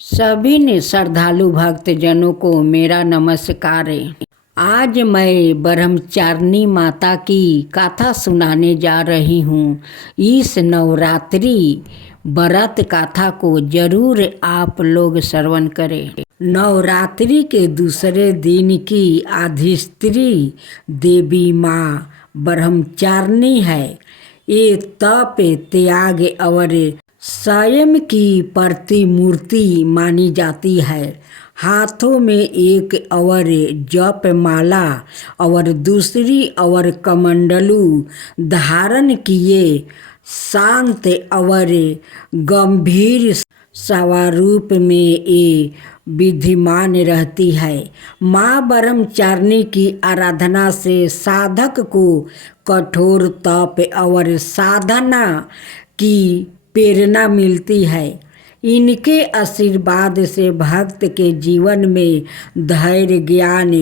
सभी श्रद्धालु भक्तजनों को मेरा नमस्कार है। आज मैं ब्रह्मचारिणी माता की कथा सुनाने जा रही हूँ। इस नवरात्रि व्रत कथा को जरूर आप लोग श्रवण करें। नवरात्रि के दूसरे दिन की अधिष्ठात्री देवी माँ ब्रह्मचारिणी है। ये तप त्याग और संयम की प्रतिमूर्ति मानी जाती है। हाथों में एक और जप माला और दूसरी और कमंडलू धारण किए शांत और गंभीर स्वरूप में ये विद्यमान रहती है। माँ ब्रह्मचारिणी की आराधना से साधक को कठोर तप और साधना की प्रेरणा मिलती है। इनके आशीर्वाद से भक्त के जीवन में धैर्य, ज्ञान,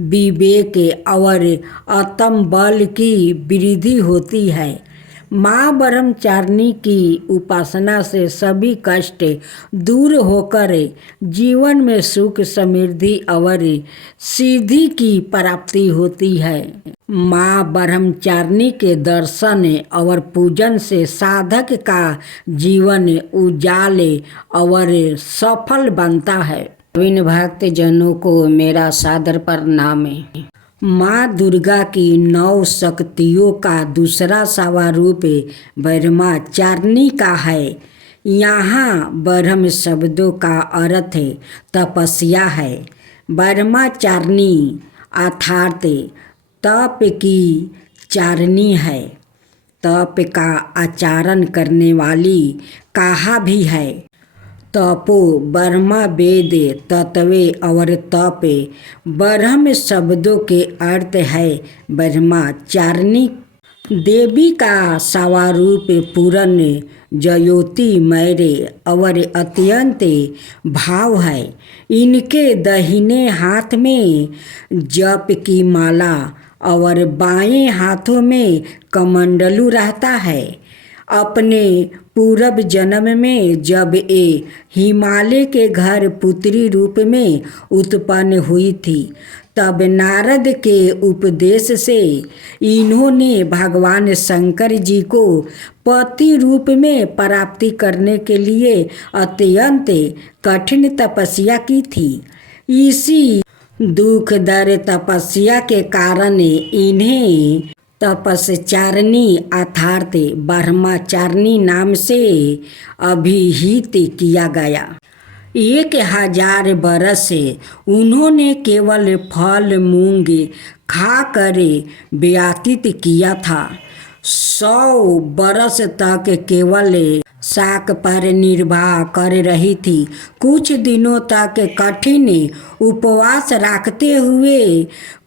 विवेक और आत्मबल की वृद्धि होती है। माँ ब्रह्मचारिणी की उपासना से सभी कष्ट दूर होकर जीवन में सुख, समृद्धि और सिद्धि की प्राप्ति होती है। माँ ब्रह्मचारिणी के दर्शन और पूजन से साधक का जीवन उजाल और सफल बनता है। विन भक्त जनों को मेरा सादर प्रणाम है। माँ दुर्गा की 9 शक्तियों का दूसरा स्वरूप ब्रह्मचारिणी का है। यहाँ ब्रह्म शब्दों का अर्थ तपस्या है। ब्रह्मचारिणी अर्थात तप की चारिणी है। तप का आचरण करने वाली कहा भी है। तपो ब्रह्म वेद तत्वे और तप ब्रह्म शब्दों के अर्थ है ब्रह्मचारिणी। देवी का स्वरूप पूर्ण ज्योतिमय और अत्यंत भाव है। इनके दाहिने हाथ में जप की माला और बाएं हाथों में कमंडलू रहता है। अपने पूर्व जन्म में जब ये हिमालय के घर पुत्री रूप में उत्पन्न हुई थी, तब नारद के उपदेश से इन्होंने भगवान शंकर जी को पति रूप में प्राप्ति करने के लिए अत्यंत कठिन तपस्या की थी। इसी दुखदायी तपस्या के कारण इन्हें तपस्चारिणी अर्थात ब्रह्मचारिणी नाम से अभिहित किया गया। 1000 बरस उन्होंने केवल फल मूंग खाकर व्यतीत किया था। 100 बरस तक केवल शाक पर निर्वाह कर रही थी। कुछ दिनों तक कठिन उपवास रखते हुए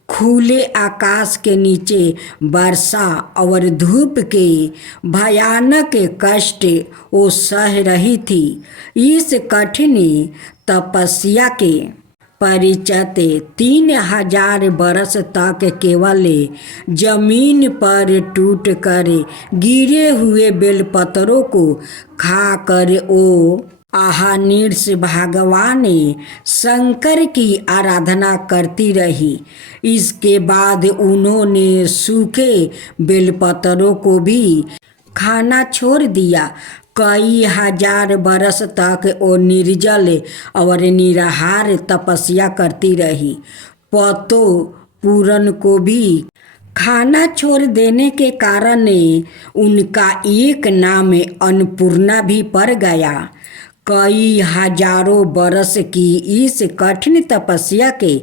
खुले आकाश के नीचे वर्षा और धूप के भयानक कष्ट वो सह रही थी। इस कठिन तपस्या के परिचत 3000 बरस तक केवल जमीन पर टूटकर गिरे हुए बेलपत्रों को खाकर वो अहर्निश भगवान शंकर की आराधना करती रही। इसके बाद उन्होंने सूखे बेलपत्रों को भी खाना छोड़ दिया। कई हजार बरस तक वो निर्जल और निराहार तपस्या करती रही। पत्तों पूरन को भी खाना छोड़ देने के कारण उनका एक नाम अन्नपूर्णा भी पड़ गया। कई हजारों बरस की इस कठिन तपस्या के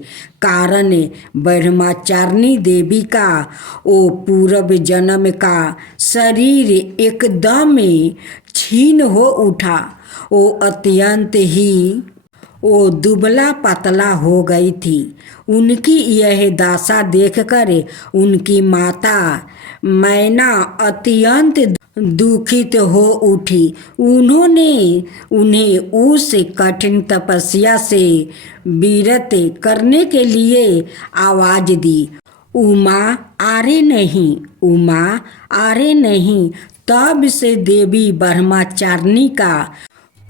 कारण ब्रह्मचारिणी देवी का वो पूर्व जन्म का शरीर एकदम क्षीण हो उठा। वो अत्यंत ही वो दुबला पतला हो गई थी। उनकी यह दशा देखकर उनकी माता मैना अत्यंत दुखित हो उठी। उन्होंने उन्हें उस कठिन तपस्या से विरत करने के लिए आवाज दी, उमा आरे नहीं, उमा आरे नहीं। तब से देवी ब्रह्मचारिणी का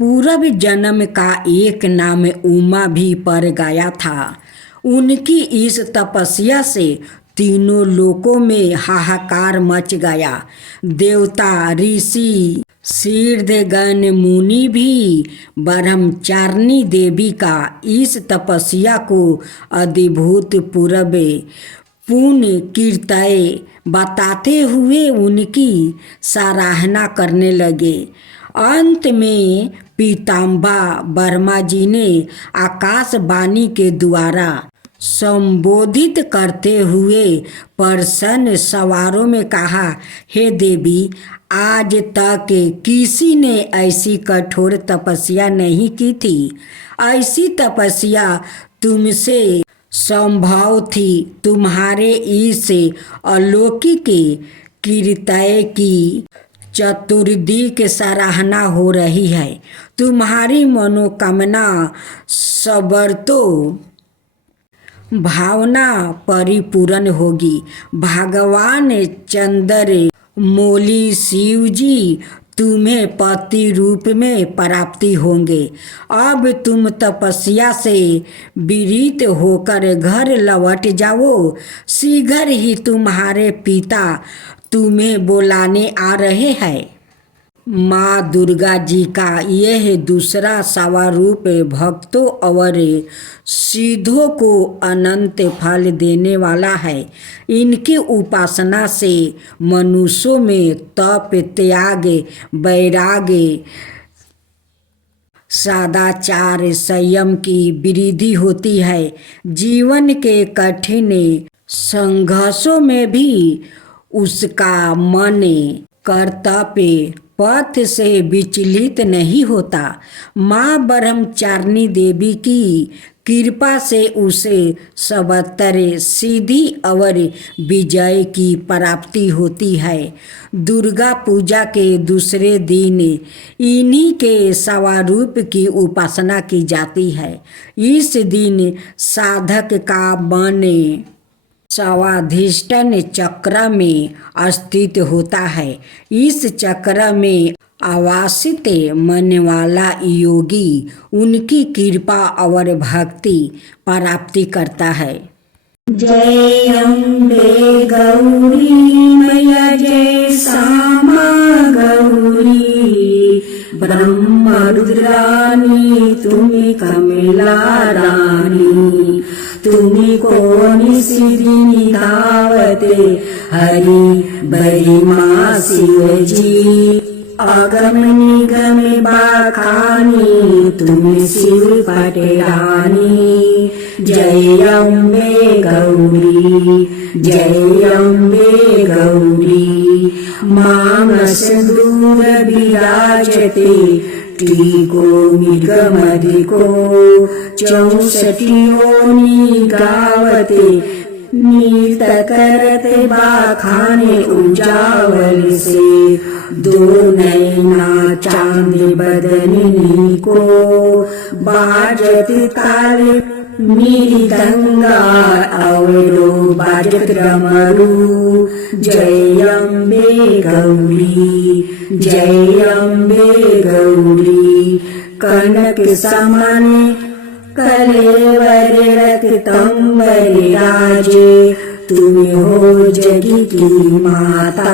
पूर्व जन्म का एक नाम उमा भी पड़ गया था। उनकी इस तपस्या से तीनों लोकों में हाहाकार मच गया। देवता, ऋषि, सिद्धगण, मुनि भी ब्रह्मचारिणी देवी का इस तपस्या को अद्भुत पूर्व पुण्य कीर्तय बताते हुए उनकी सराहना करने लगे। अंत में पीताम्बर ब्रह्मा जी ने आकाशवाणी के द्वारा संबोधित करते हुए प्रसन्न सवारों में कहा, हे देवी, आज तक किसी ने ऐसी कठोर तपस्या नहीं की थी। ऐसी तपस्या तुमसे संभव थी। तुम्हारे इस अलौकिक कीर्तय की चतुर्दिक सराहना हो रही है। तुम्हारी मनोकामना सर्वतो भावना परिपूर्ण होगी। भगवान चंद्र मौली शिव जी तुम्हें पति रूप में प्राप्ति होंगे। अब तुम तपस्या से विरत होकर घर लौट जाओ। शीघ्र ही तुम्हारे पिता तुम्हें बुलाने आ रहे हैं। माँ दुर्गा जी का यह दूसरा स्वरूप भक्तों और सिद्धों को अनंत फल देने वाला है। इनकी उपासना से मनुष्यों में तप, त्याग, वैराग्य, सदाचार, संयम की वृद्धि होती है। जीवन के कठिन संघर्षों में भी उसका मन कर्तव्य पथ से विचलित नहीं होता। माँ ब्रह्मचारिणी देवी की कृपा से उसे सर्वत्र सिद्धि और विजय की प्राप्ति होती है। दुर्गा पूजा के दूसरे दिन इन्हीं के स्वरूप की उपासना की जाती है। इस दिन साधक का मन स्वाधिष्ठान चक्र में स्थित होता है। इस चक्र में आवासित मन वाला योगी उनकी कृपा और भक्ति प्राप्ति करता है। जय अम्बे गौरी मैया, जय श्यामा गौरी, ब्रह्म रुद्रानी तुम्हें कमला रानी, तुम्हें कौन सिद्धि दावते हरि बड़ी माँ शिव जी, आगम निगम बाखानी तुम्हें शिव पटरानी। जय अम्बे गौरी, जय अम्बे गौरी, मानस दूर विराजते टीको मृगमधिको, 64 योनि गावते नृत करते बाखाने उजावल से, दो नैना चांद बदनी को, बाजत ताल मृदंगा अवरो बाजत डमरू। जय अम्बे गौरी, जय अम्बे गौरी, कनक समान कलेवर रक्तंबर राजे, तुम हो जगी की माता,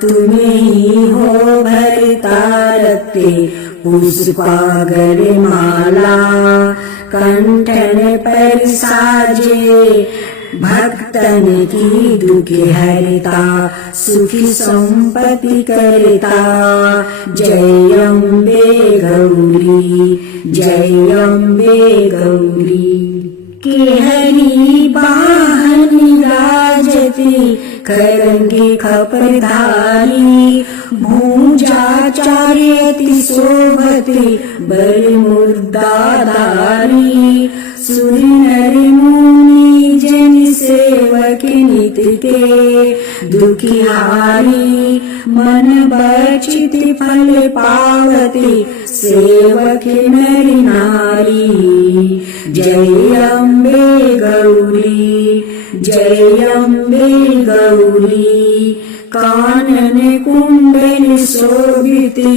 तुम्हें ही हो भरता रखते पुष्पागर माला, कंठन पर साजे भक्तन की दुख हरता, सुखी संपत्ति करता। जय अम्बे गौरी, जय अम्बे गौरी, के हरि वाहन राजती, करंगे खपरधारी, भूजा चार्यति शोभते बर मुर्दाधारी, सुर नर मुनि जन सेवक नित के, दुखिहारी मन बचित फल पावते, सेवक नर नारी। जय अम्बे गौरी, जय अम्बे गौरी, कानने कुंडल शोभिते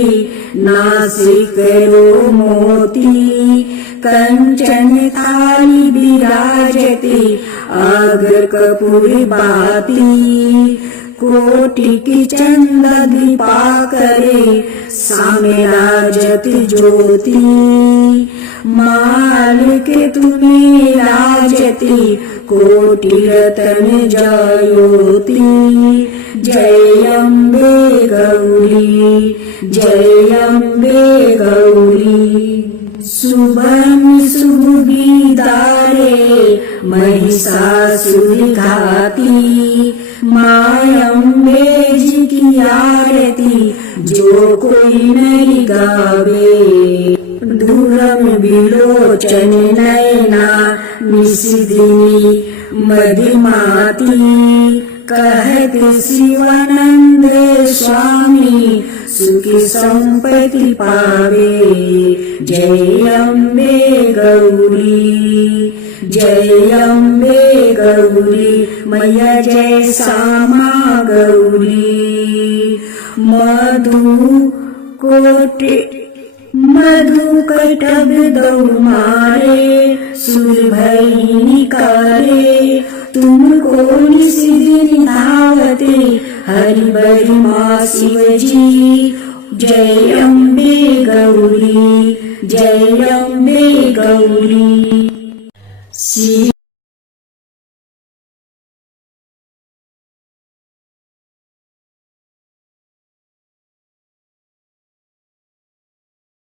नासिकरो मोती कंचन थाली विराजते अग्र कपूर बाती कोटि की चंद दीपाकरे सामे राजत ज्योति माल के तुम्हें राजती कोटि रतन जयोति जय अम्बे गौरी जय अम्बे गौरी शुभम शुभ गीतारे महिषासुर घाती माँ अम्बे जी की आरती जो कोई नहीं गावे दूरम विलोचन नयना निशिदिनी मदिमाती कहत शिवानंद स्वामी सुखी संपत्ति पावे जय अम्बे गौरी जय अम्बे गौरी मैया जय श्यामा गौरी मधु कटब दौड़ मारे सुर भई निकारे तुमको निशिदिन धावते हरि बरि माँ शिव जी जय अम्बे गौरी जय अम्बे गौरी।